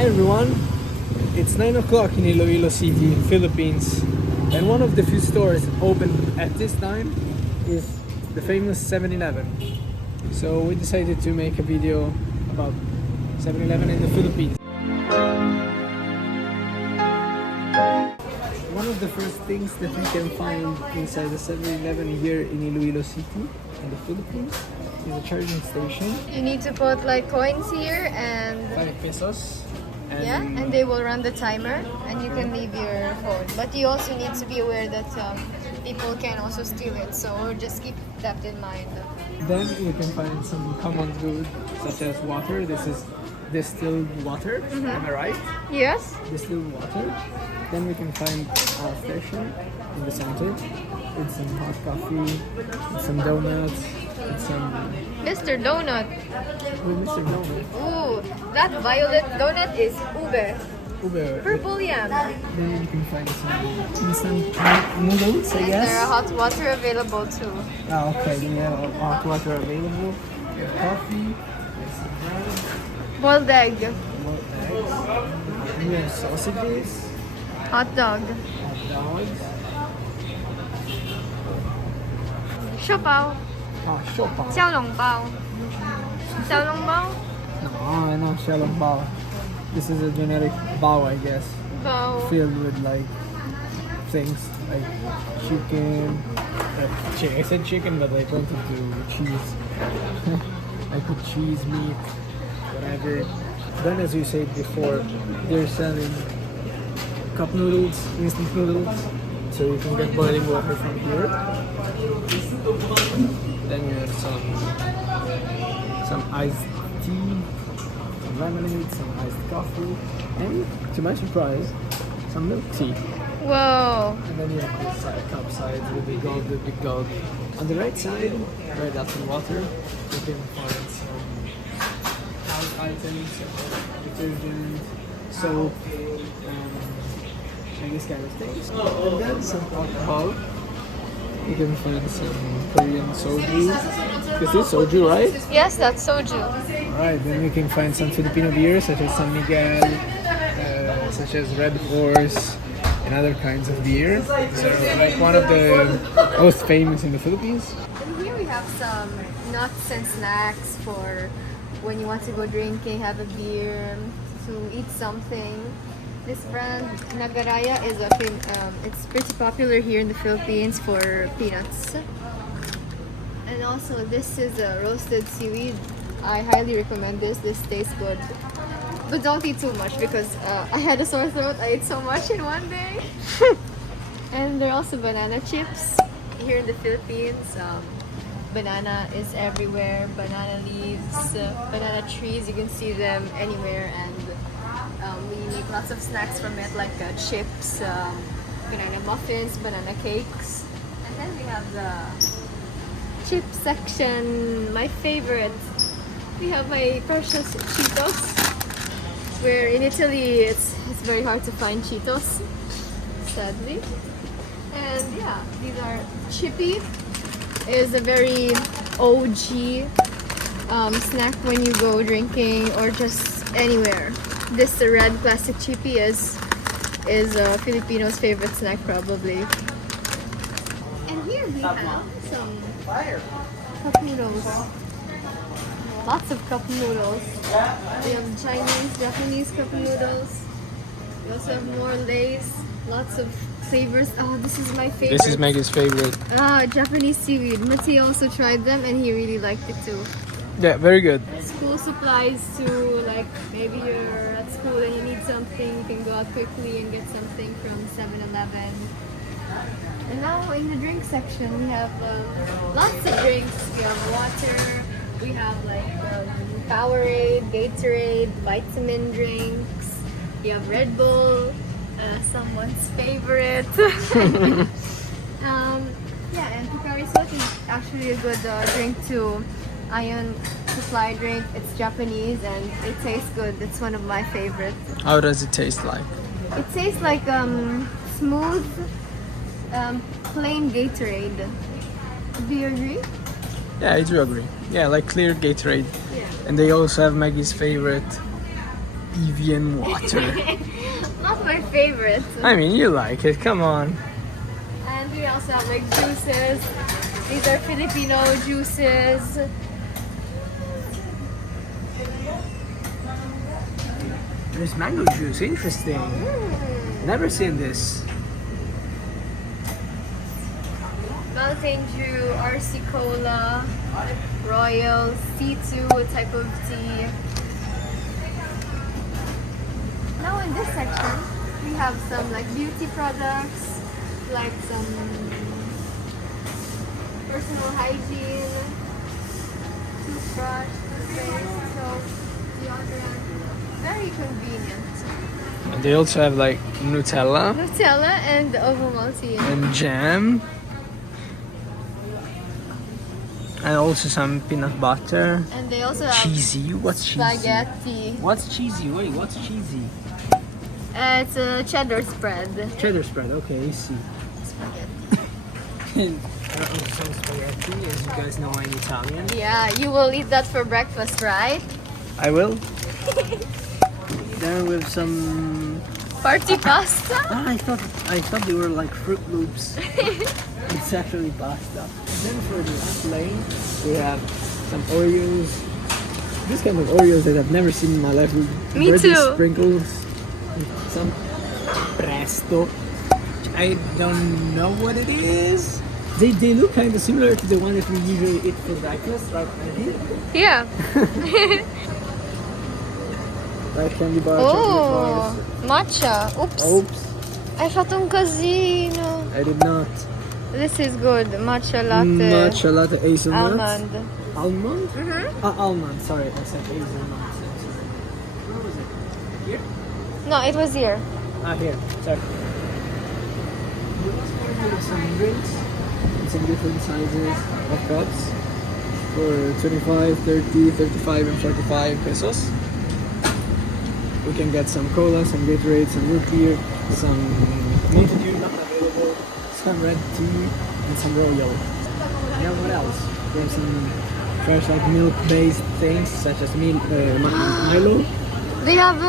Hi everyone, it's 9 o'clock in Iloilo City, Philippines, and one of the few stores open at this time is the famous 7-Eleven. So we decided to make a video about 7-Eleven in the Philippines. One of the first things that we can find inside the 7-Eleven here in Iloilo City in the Philippines is a charging station. You need to put like coins here and 5 pesos. and they will run the timer and you can leave your phone. But you also need to be aware that people can also steal it, so just keep that in mind. Then you can find some common food such as water. This is distilled water, am I right? Yes? Distilled water. Then we can find a station in the center with some hot coffee, with some donuts, with some... Mr. Donut. With Mr. Donut. Ooh, that violet donut is ube. Ube. Purple yam. Then you can find some instant noodles, I And guess. there are hot water available too. Ah, okay, then you have hot water available. You have coffee, there's some bread, Boiled egg. more eggs, you have sausages, Hot dog. hot dogs, Siopao. siopa. 小笼包. 小笼包? No, no, shalom bao. This is a generic bao, I guess, Bao. filled with like things like chicken. I said chicken, but I wanted to cheese. I put cheese, meat, whatever. Then, as you said before, they're selling cup noodles, instant noodles, so you can get boiling water from here. Then you have some iced tea, some lemonade, some iced coffee, and to my surprise, some milk tea. Whoa. And then you have this cup sides with the big gold. On the right side, right after water, you can find some house items, detergent, soap, and this kind of things. And then some alcohol. You can find some Korean soju. Is this soju, right? Yes, that's soju. Alright, then you can find some Filipino beers such as San Miguel, such as Red Horse, and other kinds of beer. So, like one of the most famous in the Philippines. And here we have some nuts and snacks for when you want to go drinking, have a beer, to eat something. This brand, Nagaraya, is it's pretty popular here in the Philippines for peanuts. And also, this is a roasted seaweed. I highly recommend this. This tastes good. But don't eat too much because I had a sore throat. I ate so much in one day. And there are also banana chips here in the Philippines. Banana is everywhere. Banana leaves, banana trees. You can see them anywhere, and we make lots of snacks from it, like chips, banana muffins, banana cakes. And then we have the chip section. My favorite. We have my precious Cheetos. Where in Italy it's very hard to find Cheetos, sadly. And yeah, these are Chippy. Is a very OG snack when you go drinking or just anywhere. This red plastic Chippy is Filipinos' favorite snack probably. And here we have some cup noodles. Lots of cup noodles. We have Chinese, Japanese cup noodles. We also have more Lay's. Lots of flavors. Oh, this is my favorite. This is Maggie's favorite. Japanese seaweed. Mati also tried them and he really liked it too. Yeah, very good. School supplies too, like maybe you're at school and you need something, you can go out quickly and get something from 7-Eleven. And now in the drink section we have lots of drinks. We have water, we have like Powerade, Gatorade, vitamin drinks, we have Red Bull, someone's favorite. Yeah, and Pocari Salt is actually a good drink too. Ion supply drink. It's Japanese and it tastes good. It's one of my favorites. How does it taste like? It tastes like smooth, plain Gatorade. Do you agree? Yeah, I do agree. Yeah, like clear Gatorade. Yeah. And they also have Maggie's favorite Evian water. Not my favorite. I mean, you like it. Come on. And we also have like juices. These are Filipino juices. There's mango juice. Interesting. Never seen this. Mountain Dew, RC Cola, Royal, C2 type of tea. Now in this section, we have some like beauty products, like some personal hygiene, toothbrush, toothpaste, soap, deodorant. Very convenient. And they also have like Nutella Nutella and Ovomaltine. and jam. And also some peanut butter. And they also have Cheesy? What's cheesy? spaghetti. What's cheesy? Wait, what's cheesy? It's a cheddar spread. Cheddar spread. Okay, I see. Spaghetti. And some spaghetti, as you guys know, I'm Italian. Yeah, you will eat that for breakfast, right? I will. Then with some. Party pasta? Ah, I thought they were like Fruit Loops. It's actually pasta. Then for the last lane, we have some Oreos. This kind of Oreos that I've never seen in my life. With Me birthday too. Sprinkles. Some Presto. I don't know what it is. They look kind of similar to the one that we usually eat for breakfast, right? Yeah. Right, candy bar, Oh, chocolate matcha. bars. Oops. Oops, Hai fatto un casino. I did not. This is good. Matcha latte. Matcha latte hazelnut. Almond. Almond? Mm-hmm. Almond. Sorry, I said hazelnut. Where was it? Here? No, it was here. Ah, here. Sorry. We also have some drinks in some different sizes of cups for 25, 30, 35, and 45 pesos. We can get some cola, some Gatorade, some root beer, some mint beer not available, some red tea, and some royal. Now what else? We have some fresh like milk-based things such as Milo. They have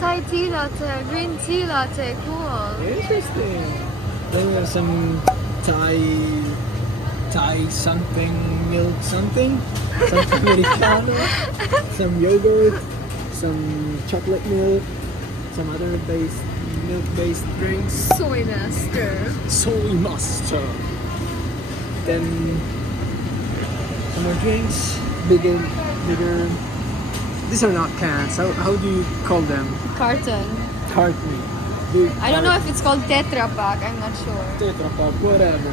Thai tea latte, green tea latte. Cool. Interesting. Then we have some Thai something milk something, some americano, some yogurt, some chocolate milk, some other milk-based drinks. Soy master. Soy mustard. Then some more drinks, bigger. These are not cans. How do you call them? Carton. Carton. Big I don't know if it's called Tetra Pak. I'm not sure. Tetra Pak, whatever.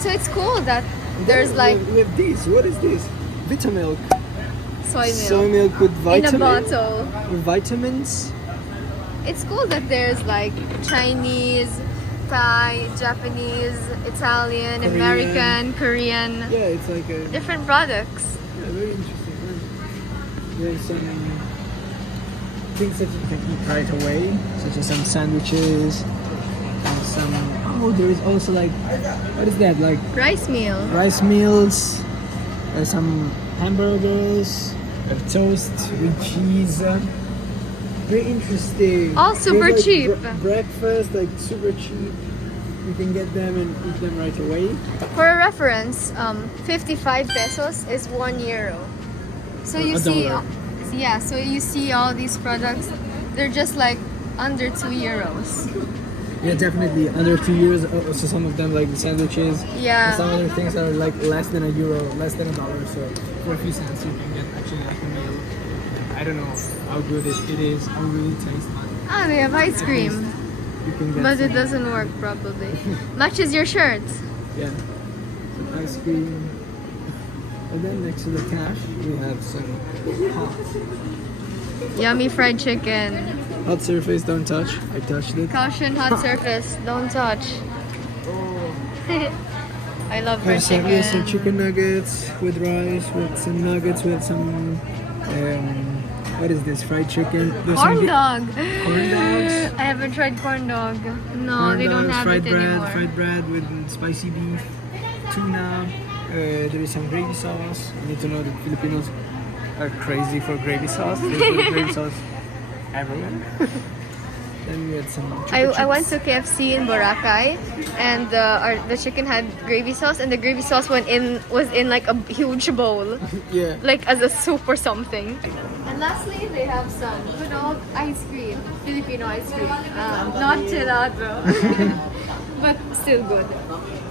So it's cool that And there's then like we have this. What is this? Vitamilk. soy milk Soy milk with in a bottle. with vitamins. It's cool that there's like Chinese, Thai, Japanese, Italian, Korean. American, Korean, Yeah, it's like a different products. very interesting. There's some things that you can eat right away, such as some sandwiches and some. Oh, there is also like what is that? Like Rice meal. rice meals. There's some hamburgers, toast with cheese. Very interesting. All super There's, like, cheap. Breakfast, like super cheap. You can get them and eat them right away. For a reference, 55 pesos is €1. So you A see, dollar. yeah. So you see all these products, they're just like under €2. Yeah, definitely under 2 euros. So some of them like the sandwiches. Yeah. And some other things are like less than €1, less than $1. So for a few cents you can get actually like a meal. I don't know how good it is, how really it tastes, but Ah, they have ice at cream, least you can get but it some- doesn't work probably. Matches your shirt. Yeah, some ice cream. And then next to the cash we have some Yummy fried chicken. hot surface. Don't touch. I touched it. Caution, hot surface. Don't touch. I love fried There's some chicken. chicken nuggets with rice, with some nuggets, with some what is this? Fried chicken. There's some Corn dog. Corn dogs. I haven't tried corn dog. No, corn they don't dogs, have fried it bread, anymore. fried bread with spicy beef, tuna. There is some gravy sauce. You need to know that Filipinos are crazy for gravy sauce. They put gravy sauce everywhere. Then we had some I went to KFC in Boracay, and the chicken had gravy sauce, and the gravy sauce was in like a huge bowl, Yeah. like as a soup or something. And lastly, they have some good old ice cream, Filipino ice cream, not gelato, but still good.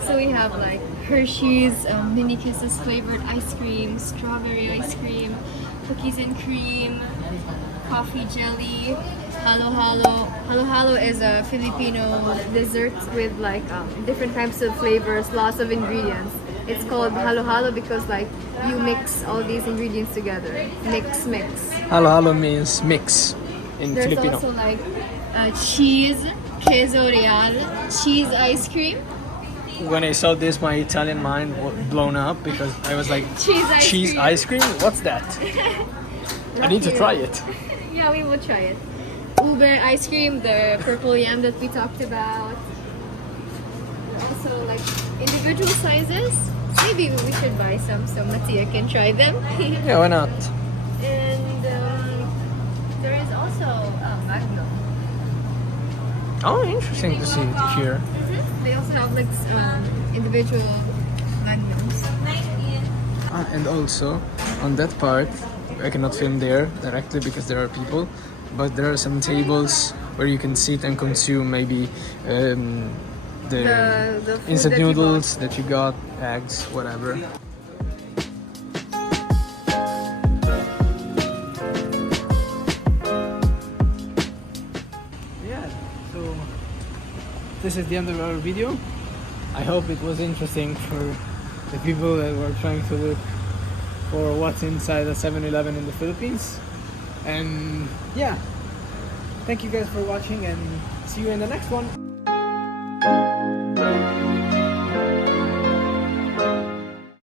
So we have like Hershey's mini kisses flavored ice cream, strawberry ice cream, cookies and cream, coffee jelly. Halo halo. Halo halo is a Filipino dessert with like different types of flavors, lots of ingredients. It's called halo halo because like you mix all these ingredients together. Mix. Halo halo means mix in There's Filipino. also like cheese, queso real, cheese ice cream. When I saw this, my Italian mind blown up because I was like, Cheese ice cream. ice cream? What's that? I need to try it. Yeah, we will try it. Uber ice cream, the purple yam that we talked about. Also, like individual sizes. Maybe we should buy some so Mattia can try them. Yeah, why not? And there is also Magnum. Oh, interesting to see it here. They also have like individual Magnums. And also, on that part, I cannot film there directly because there are people, but there are some tables where you can sit and consume maybe the The food instant that you noodles that you got, eggs, whatever. Yeah, so this is the end of our video. I hope it was interesting for the people that were trying to look for what's inside a 7-Eleven in the Philippines. And yeah, thank you guys for watching and see you in the next one.